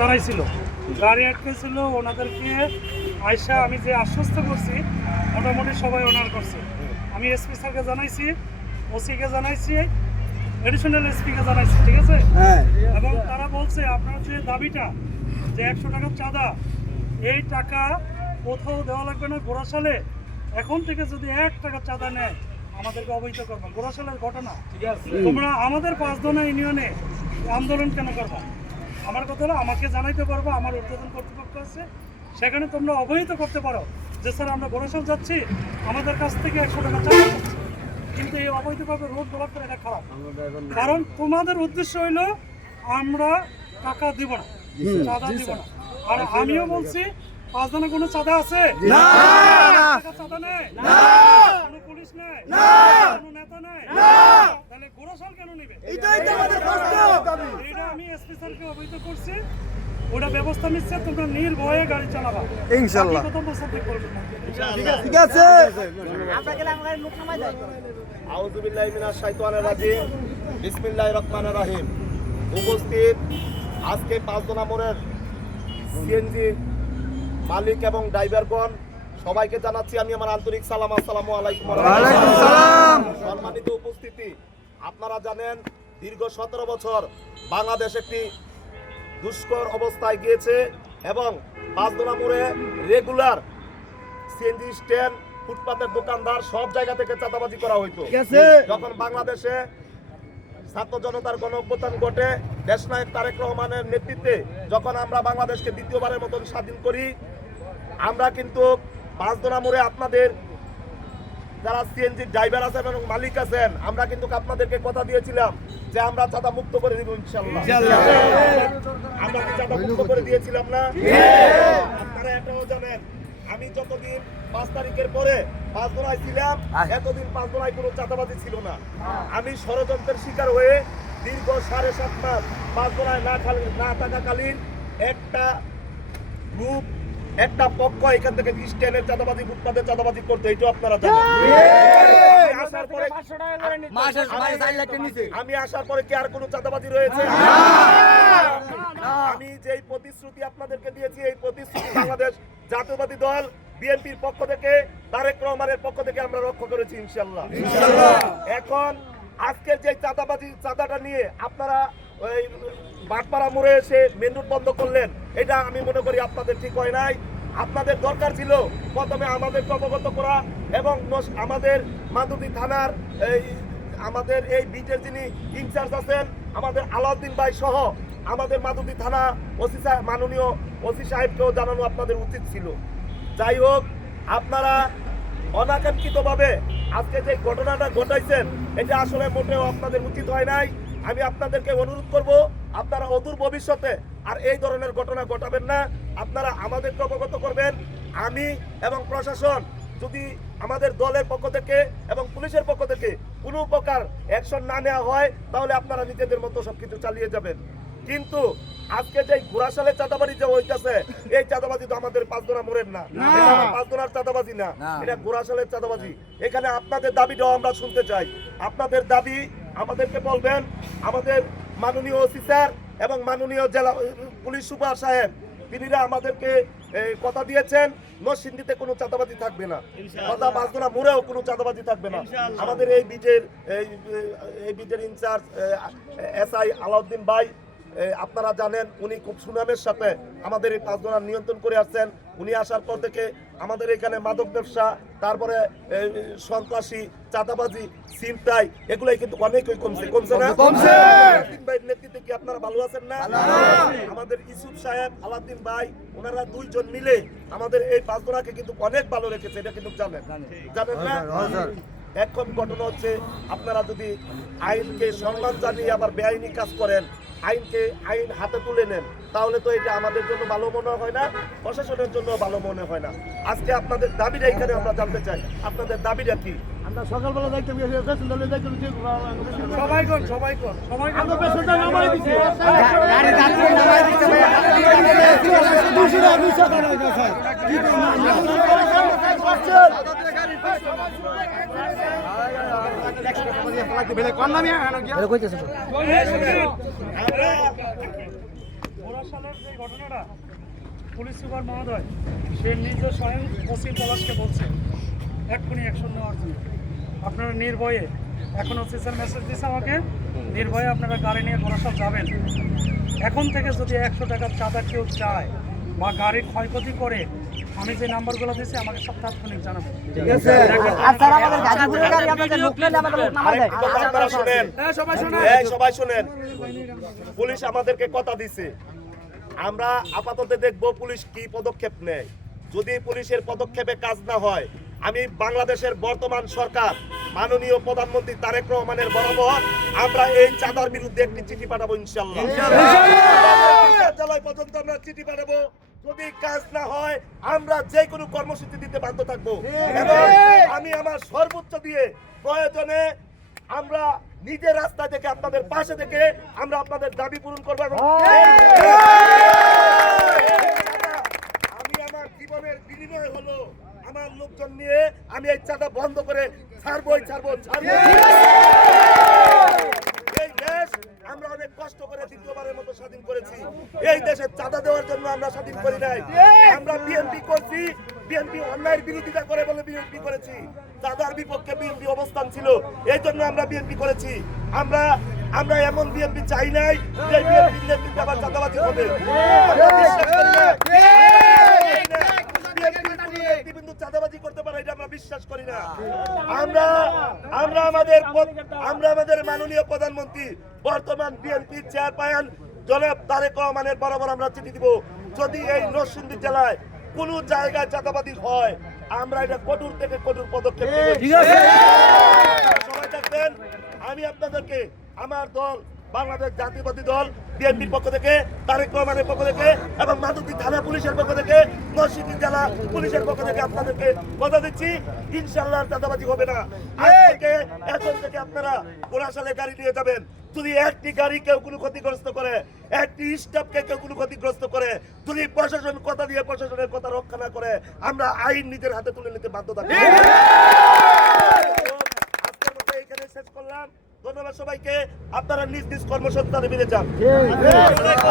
জানাইছিল গাড়ি আটকেছিল ওনাদেরকে আয়সা আমি যে আশ্বস্ত করছি মোটামুটি সবাই অনার করছে। আমি এসপি স্যারকে জানাইছি, ওসিকে জানাইছি, এডিশনাল এসপিকে জানাইছি, ঠিক আছে। এবং তারা বলছে আপনার যে দাবিটা যে 100 টাকার চাঁদা, এই টাকা কোথাও দেওয়া লাগবে না। গোড়াশালে এখন থেকে যদি 1 টাকা চাঁদা নেয় আমাদেরকে অবহিত করবা। গোড়াশালের ঘটনা তোমরা আমাদের 5 দোনা ইউনিয়নে আন্দোলন কেন করবা? আমার কথা হলো আমাকে জানাইতে পারবো, আমার ঊর্ধ্বতন কর্তৃপক্ষ আছে, সেখানে তোমরা অবহিত করতে পারো যে স্যার আমরা গোড়াশাল যাচ্ছি, আমাদের কাছ থেকে 100 টাকা চাঁদা যাচ্ছে। কিন্তু এই অবৈধভাবে রোড ব্লক করে এটা খারাপ, কারণ তোমাদের উদ্দেশ্য হইলো আমরা টাকা দিব না, চাঁদা দিব না। আর আমিও বলছি 5 জনের কোনো চাঁদা আছে? চাঁদা নেই, কোনো পুলিশ নেই, কোনো নেতা নেই, তাহলে গোড়াশাল কেন নেবে? এটা আমি এসপি স্যারকে অবহিত করছি, ওটা ব্যবস্থা নিচ্ছে। তোমরা নির্ভয়ে গাড়ি চালাবা ইনশাআল্লাহ। ঠিক আছে। আউযু বিল্লাহি মিনাশ শাইতানির রাজিম, বিসমিল্লাহির রহমানির রহিম। উপস্থিত আজকে 5 দোনা মোড়ের সিএনজি মালিক এবং ড্রাইভারগণ সবাইকে জানাচ্ছি আমি আমার আন্তরিক সালাম। আসসালামু আলাইকুম। ওয়ালাইকুম সালাম। সম্মানিত উপস্থিতি, আপনারা জানেন দীর্ঘ 17 বছর বাংলাদেশ একটি দুষ্কর অবস্থায় গিয়েছে এবং 5 দোনা মোড়ে রেগুলার সিএনজি স্ট্যান্ড, ফুটপাতের দোকানদার সব জায়গা থেকে চাঁদাবাজি করা হইতো। যখন বাংলাদেশে ছাত্র জনতার গণ অভ্যুত্থান ঘটে, দেশনায়ক তারেক রহমানের নেতৃত্বে যখন আমরা বাংলাদেশকে দ্বিতীয়বারের মতন স্বাধীন করি, আমরা কিন্তু 5 দোনা মোড়ে আপনাদের যারা সিএনজি ড্রাইভার আছেন এবং মালিক আছেন, আমরা কিন্তু আপনাদেরকে কথা দিয়েছিলাম যে আমরা চাঁদা মুক্ত করে দিব ইনশাআল্লাহ। আমরা কি চাঁদা মুক্ত করে দিয়েছিলাম না? আপনারা এটাও জানেন আমি যতদিন 5 তারিখের পরে 5 দোনায় ছিলাম, এতদিন 5 দোনায় কোনো চাঁদাবাজি ছিল না। আমি ষড়যন্ত্রের শিকার হয়ে দীর্ঘ 7.5 মাস 5 দোনায় না থাকাকালীন একটা গ্রুপ, একটা পক্ষ এখান থেকে স্ট্যান্ডের চাঁদাবাজি, ফুটপাতের চাঁদাবাজি করতে, এটাও আপনারা জানেন। আমি আসার পরে কি আর কোনো চাঁদাবাজি রয়েছে? আমি যে প্রতিশ্রুতি আপনাদেরকে দিয়েছি, এই প্রতিশ্রুতি বাংলাদেশ জাতীয়বাদী দল বিএনপির পক্ষ থেকে, তারেক রহমানের পক্ষ থেকে আমরা রক্ষা করেছি ইনশাআল্লাহ। এখন আজকের যে চাঁদাটা নিয়ে আপনারা ওই বাটপাড়া মোড়ে এসে মেন রোড বন্ধ করলেন, এটা আমি মনে করি আপনাদের ঠিক হয় নাই। আপনাদের দরকার ছিল প্রথমে আমাদেরকে অবগত করা এবং আমাদের মাধবী থানার আমাদের এই বিটের যিনি ইনচার্জ আছেন আমাদের আলাউদ্দিন ভাই সহ আমাদের মাধবী থানা ওসি মাননীয় ওসি সাহেবকেও জানানো আপনাদের উচিত ছিল। যাই হোক, আপনারা অনাকাঙ্ক্ষিতভাবে আজকে যে ঘটনাটা ঘটাইছেন, এটা আসলে মোটেও আপনাদের উচিত হয় নাই। আমি আপনাদেরকে অনুরোধ করব, আপনারা অদূর ভবিষ্যতে আর এই ধরনের ঘটনা ঘটাবেন না। আপনারা আমাদেরকে অবগত করবেন। আমি এবং প্রশাসন যদি আমাদের দলের পক্ষ থেকে এবং পুলিশের পক্ষ থেকে কোনো প্রকার অ্যাকশন না নেওয়া হয়, তাহলে আপনারা নিজেদের মতো সবকিছু চালিয়ে যাবেন। কিন্তু আজকে যে ঘোড়াশালে চাঁদাবাজি যে হইতেছে, এই চাঁদাবাজি তো আমাদের 5 দোনা মোড়ের না, 5 দোনার চাঁদাবাজি না, এটা ঘোড়াশালের চাঁদাবাজি। এখানে আপনাদের দাবিটাও আমরা শুনতে চাই। আপনাদের দাবি আমাদেরকে বলবেন। আমাদের মাননীয় ওসি স্যার এবং মাননীয় জেলা পুলিশ সুপার সাহেব তিনিরা আমাদেরকে কথা দিয়েছেন নরসিংদীতে কোনো চাঁদাবাজি থাকবে না, কথা 5 দোনা মোড়েও কোনো চাঁদাবাজি থাকবে না। আমাদের এই বিটের ইনচার্জ এসআই আলাউদ্দিন ভাই, আপনারা জানেন উনি খুব সুনামের সাথে আমাদের এই 5 দোনা নিয়ন্ত্রণ করে আসছেন। উনি আসার পর থেকে আমাদের এখানে মাদক ব্যবসা, তারপরে সন্ত্রাসী, চাঁদাবাজি, ছিনতাই, এগুলাই কিন্তু অনেকই কমছে না? ভাইয়ের নেতৃত্বে কি আপনারা ভালো আছেন না? আমাদের ইউসুফ সাহেব, আলাউদ্দিন ভাই, ওনারা 2 জন মিলে আমাদের এই 5 দোনাকে কিন্তু অনেক ভালো রেখেছে, এটা কিন্তু জানেন না? এখন ঘটনা হচ্ছে, আপনারা যদি আইনকে সম্মান জানিয়ে আবার বেআইনি কাজ করেন, আইন হাতে তুলে নেন, তাহলে তো এটা আমাদের জন্য ভালো মনে হয় না, প্রশাসনের জন্য ভালো মনে হয় না। আজকে আপনাদের দাবিটা এখানে আমরা জানতে চাই, আপনাদের দাবিটা কি? আমরা সকালবেলা যাইতাম, সবাই কর সালের যে ঘটনাটা পুলিশ সুপার মহোদয় সে নিজে স্বয়ং ওসি পলাশকে বলছে এক্ষুনি অ্যাকশন নেওয়ার জন্য। আপনারা নির্ভয়ে, এখন ওসি স্যার মেসেজ দিচ্ছে আমাকে, নির্ভয়ে আপনারা গাড়ি নিয়ে বরাসর যাবেন। এখন থেকে যদি 100 টাকার চাঁদা কেউ চায় বা গাড়ির ক্ষয়ক্ষতি করে, আমি যে নাম্বারগুলো দিয়েছি আমাকে সব তাৎক্ষণিক জানাবেন। আরেকটি কথা আপনারা শুনেন, এই সবাই শুনেন, পুলিশ আমাদেরকে কথা দিছে, আমরা আপাতত দেখব পুলিশ কি পদক্ষেপ নেয়। যদি পুলিশের পদক্ষেপে কাজ না হয়, আমি বাংলাদেশের বর্তমান সরকার মাননীয় প্রধানমন্ত্রী তারেক রহমানের বরাবর আমরা এই চাঁদার বিরুদ্ধে একটি চিঠি পাঠাবো ইনশাআল্লাহ। কার্যালয় পর্যন্ত আমরা চিঠি পাঠাবো। যদি কাজ না হয় আমরা যে কোনো কর্মসূচি দিতে বাধ্য থাকবো এবং আমি আমার সর্বোচ্চ দিয়ে প্রয়োজনে আমরা নিজের রাস্তা থেকে আপনাদের পাশে থেকে আমরা আপনাদের দাবি পূরণ করবো এবং আমি আমার জীবনের বিনিময় হলো আমার লোকজন নিয়ে আমি এই চাঁদা বন্ধ করে ছাড়বই। এই দেশ আমরা অনেক কষ্ট করে দ্বিতীয়বারের মতো স্বাধীন করেছি। এই দেশে চাঁদা দেওয়ার জন্য আমরা স্বাধীন করি নাই। আমরা বিএনপি করছি, বিএনপি অন্যায়ের বিরোধিতা করে বলে বিএনপি করেছি। চাঁদার বিপক্ষে বিএনপি অবস্থান ছিল, এই জন্য আমরা বিএনপি করেছি। আমরা এমন বিএনপি চাই নাই যে বিএনপির নেতৃত্বে আবার চাঁদাবাজি হবে। আমরা বিশ্বাস করি না বিএনপি চাঁদাবাজি করতে পারে, এটা আমরা বিশ্বাস করি না। আমরা আমাদের মাননীয় প্রধানমন্ত্রী বর্তমান বিএনপি চেয়ারম্যান জনাব তারেক রহমানের বরাবর আমরা চিঠি দিব, যদি এই নরসিংদী জেলায় কোন জায়গায় চাঁদাবাজি হয় আমরা এটা কঠোর থেকে কঠোর পদক্ষেপ নেব। সবাই থাকবেন। আমি আপনাদেরকে আমার দল বাংলাদেশ জাতীয়বাদী দল বিএনপির পক্ষ থেকে, তারেক রহমানের পক্ষ থেকে এবং মাধবদী থানা পুলিশের পক্ষ থেকে, নরসিংদী জেলা পুলিশের পক্ষ থেকে আপনাদেরকে কথা দিচ্ছি ইনশাআল্লাহ চাঁদাবাজি হবে না। এখন থেকে আপনারা কোরাসালে গাড়ি নিয়ে যাবেন। যদি একটি গাড়ি কেউ কোনো ক্ষতিগ্রস্ত করে, একটি স্টাফকে কেউ কোনো ক্ষতিগ্রস্ত করে, যদি প্রশাসন কথা দিয়ে প্রশাসনের কথা রক্ষা না করে, আমরা আইন নিজের হাতে তুলে নিতে বাধ্য থাকবো। আজকের মতো এখানে শেষ করলাম। ধন্যবাদ সবাইকে। আপনারা নিজ নিজ কর্মসংস্থানে ফিরে যান।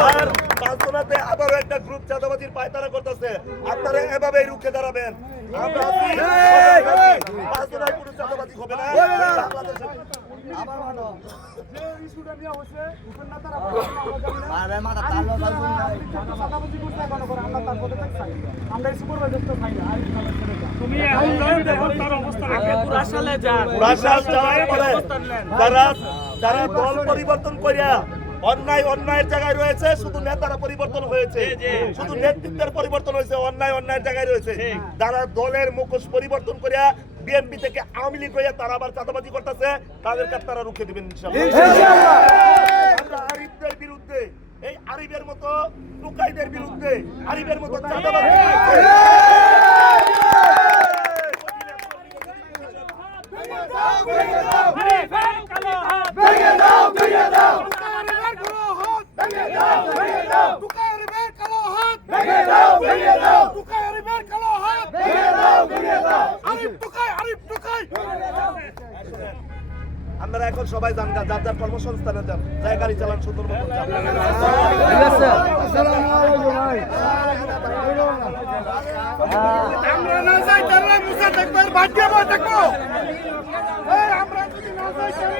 আর পাঁচজনাতে আবারও একটা গ্রুপ চাঁদাবাজির পায়তারা করতেছে, আপনারা এভাবেই রুখে দাঁড়াবেন। আমরা পাঁচজনায় কোনো চাঁদাবাজি হবে না। তুমি এখন যাও, দেখো তার অবস্থা যারা দল পরিবর্তন করিয়া অন্যায়ের জায়গায় রয়েছে, শুধু নেতারা পরিবর্তন হয়েছে, শুধু নেতৃত্বের পরিবর্তন হয়েছে, অন্যায়ের জায়গায় রয়েছে। যারা দলের মুখোশ পরিবর্তন করিয়া বিএনপি থেকে আওয়ামী লীগ হইয়া তারা আবার চাঁদাবাজি করতেছে, তাদেরকে আপনারা রুখে দিবেন ইনশাআল্লাহ। আমরা আরিফদের বিরুদ্ধে, এই আরিফের মতো টুকাইদের বিরুদ্ধে, আরিফের মতো চাঁদাবাজি আপনারা এখন সবাই যান, যার যার কর্মসংস্থানে যান, যাই গাড়ি চালান সুন্দর মতো যান। আমরা না যাই তাহলে মুসা দেখবো, ভাগ্য দেখবো। আমরা যদি না যাই তাহলে